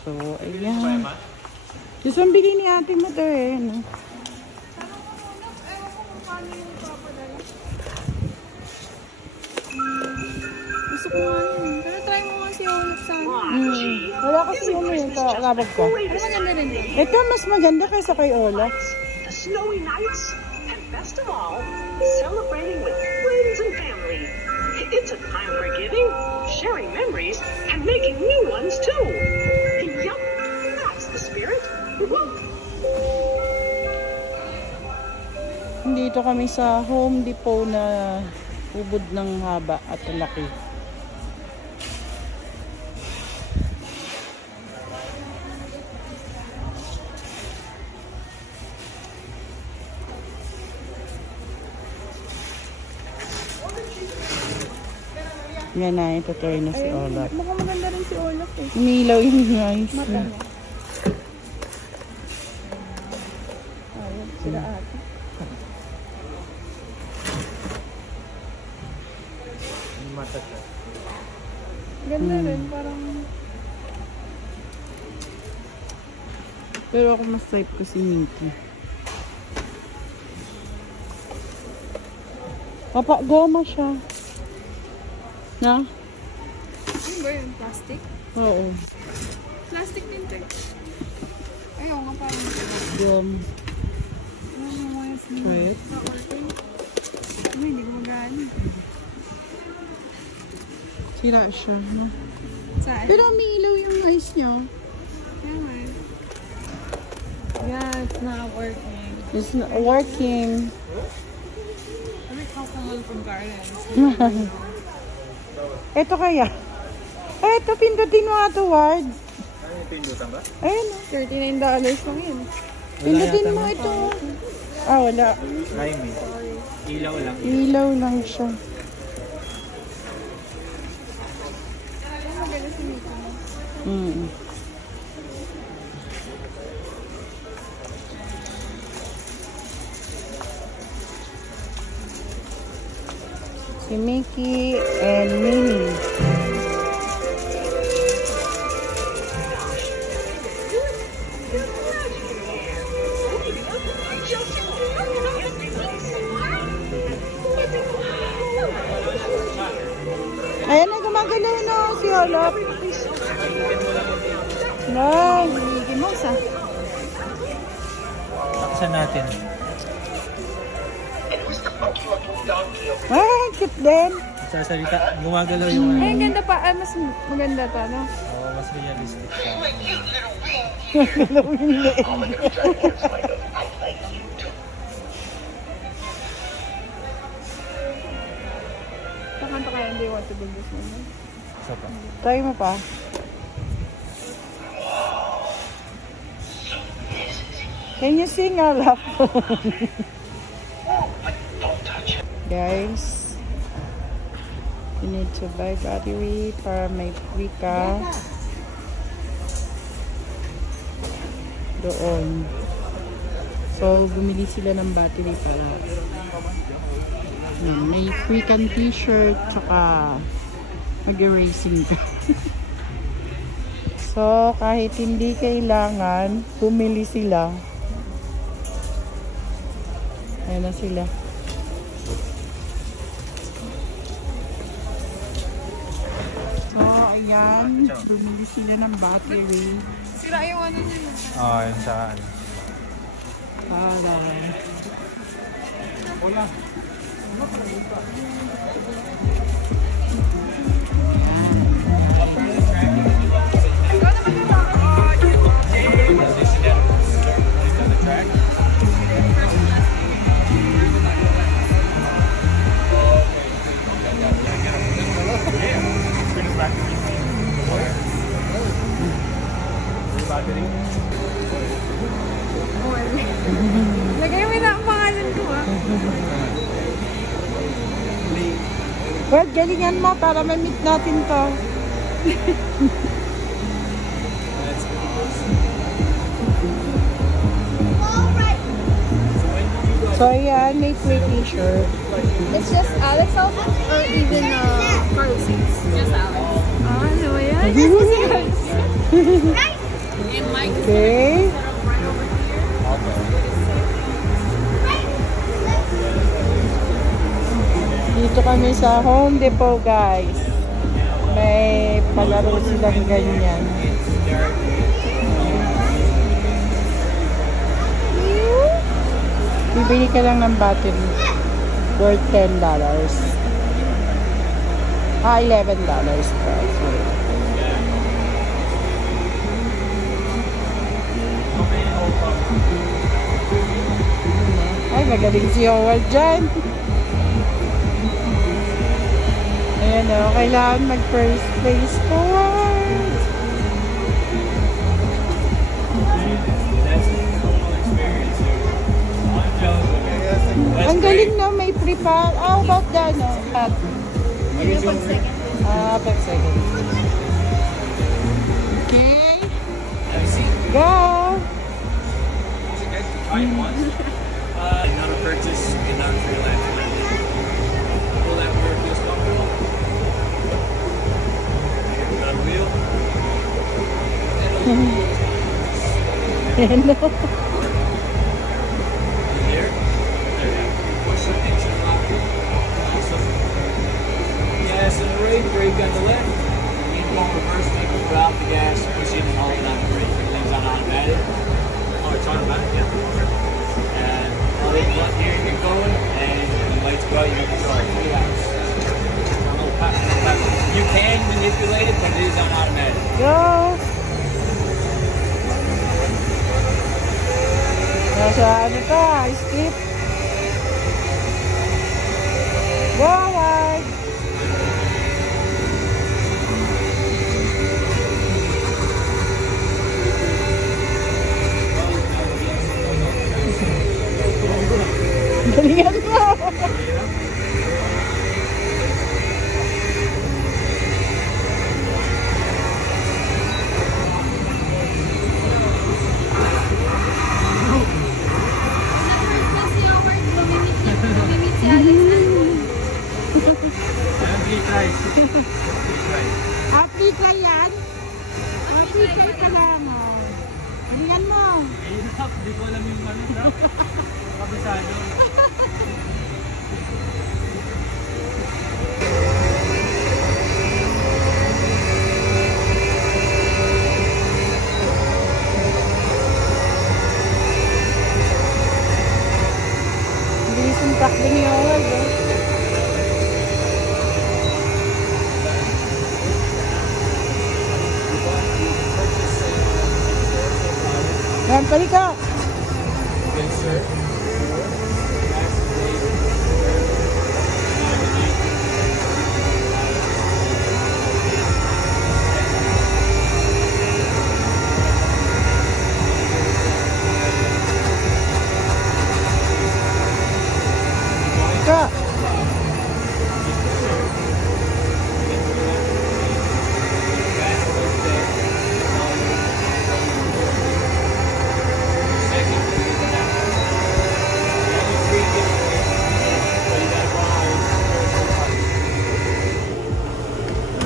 So, ayan. Gusto mong bili ni ate mo to eh. No? Gusto ko nga yun. Pero try mo nga si Olaf sana. Wala kasi yun yung kalabag ko. Pero maganda rin yun. Ito mas maganda kaysa kay Olaf. The snowy nights, and best of all, celebrating with friends and family. It's a time for giving, sharing memories, and making new ones too. Yup, that's the spirit. Dito kami sa Home Depot na ubod ng haba at laki. Yan na, itutuloy na si Olaf. Mukhang maganda rin si Olaf eh. Umilaw yung guys. Mata niya. Ayun, sila ate. Ganda rin, parang... Pero ako mas type ko si Minky. Papa, goma siya. Na? Ano ba yun? Plastic? Oo. Plastic din ito. Ayaw nga parang... Gum. Ano mo yung Try it. Ano, hindi ko magana. Sira siya, no? Saan? Pero may ilaw yung ice niya. Yan. Yeah, it's not working. It's not working. Let me call someone from Gardens. Ito kaya? Ito, pindutin mo nga ito, Ward. Ano pindutan ba? Ayun. $39 lang yun. Pindutin mo ito. Ah, wala. Try me. Ilaw lang. Ilaw lang siya. Maganda si Mika. Si Mickey and Minnie. Ayan na, gumagalaw na si Olaf. Nay, Mickey Mouse ah. Taksan natin. ay, cute din. Sa salita, gumagalaw yung Ay, ang ganda pa. Ah, mas maganda pa, no? Oo, mas realistic. Gumagalaw yung leeg. Pakanta kaya hindi want to build this one. Isa pa. Try mo pa. Can you sing, Olaf? Guys, you need to buy battery para may free ka doon. So, bumili sila ng battery para may free kang t-shirt tsaka mag-erasing ka. So, kahit hindi kailangan, bumili sila. Ayan na sila. So, ayan. Bumili sila ng battery. Sira yung ano nila. Oo, yun sa ano. Para battery. Lagay mo na ang pangalan ko ah. well, galingan mo para ma-meet natin to. So, ayan, may free t-shirt. It's just Alex outfit or even Carl Seats? Just Alex. Ah, ano ba yan? Okay. Dito kami sa Home Depot, guys. May palaro silang ganyan. Bibili ka lang ng battery worth $10. $11 price. Ay, magaling si Howard dyan. Ayan o, kailangan mag-first place forward. Ang galing na, may prepare. How about that, no? Pag second. Okay. Go! Not a purchase and not for your life. Pull that where it feels comfortable. Not a wheel. Hello. There. There you go. Push the engine lock. Awesome. Gas and brake. Brake on the left. Lean forward reverse. Make it drop the gas. Push in and hold it on the brake. Everything's on automatic. Oh, it's automatic? Yeah. And all this button here, you get going, and the lights go out, you can control it. You can manipulate it, but it is on automatic. Go! Nasa ano ka? Skip. Go, Howard! Galingan mo! Happy ka yan? Happy ka ka lang. Galingan mo! Hindi ko alam yung ano na. Kabisado. Bilis yung takbo ni Howard, eh. Yan, balik ka! Yes, sir. Ka!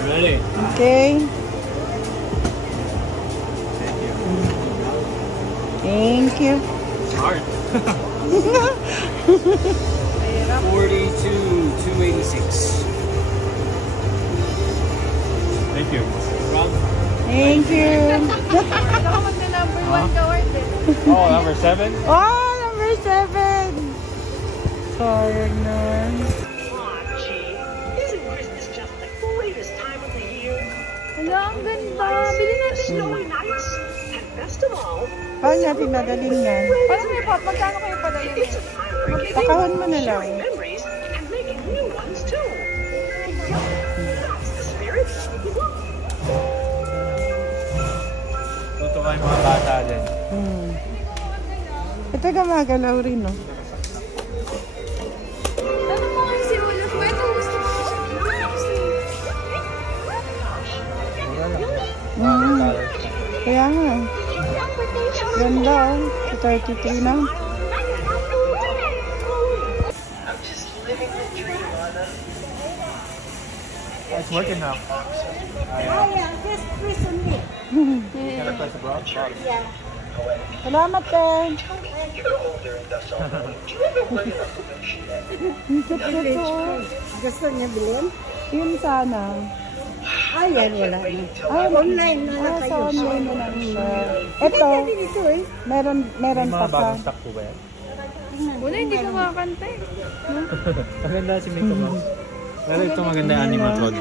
Ready? Okay. Thank you. Hard. 42,286. Thank you. Problem? Thank you. Baka magna-number 1 ka word eh. Oh, number 7? Oh, number 7. Sayang na. Aw, gee. Isn't Christmas just the greatest time of the year? Hala, ang ganda. Bili natin. Snowy nights, and best of all, Paano natin magaling yan? Paano kayo pa? Magkano kayo pala yun? it's a time for giving, Pakahon mo na lang. sharing memories, and making new ones too. That's the spirit. Tutukan yung mga bata din. Ito gumagalaw rin, no? Ano mo kayo si Olaf? Ito gusto ko. Kaya nga. Ganda, oh. Sa 33 na. It's working now. Kaya, just prison me. tayo sa bra? Salamat, Ten. Cute-cute oh. Gusto niya bilhin? Yun sana. Ayan, wala na. Ah, Online na na sa kayo. online na lang siya. Ito, Dito eh. meron May pa mga sa... bagong stock po ba yan? Una, hindi ko makakanta eh. Maganda si Miko Mouse. Pero ito maganda animal vlog.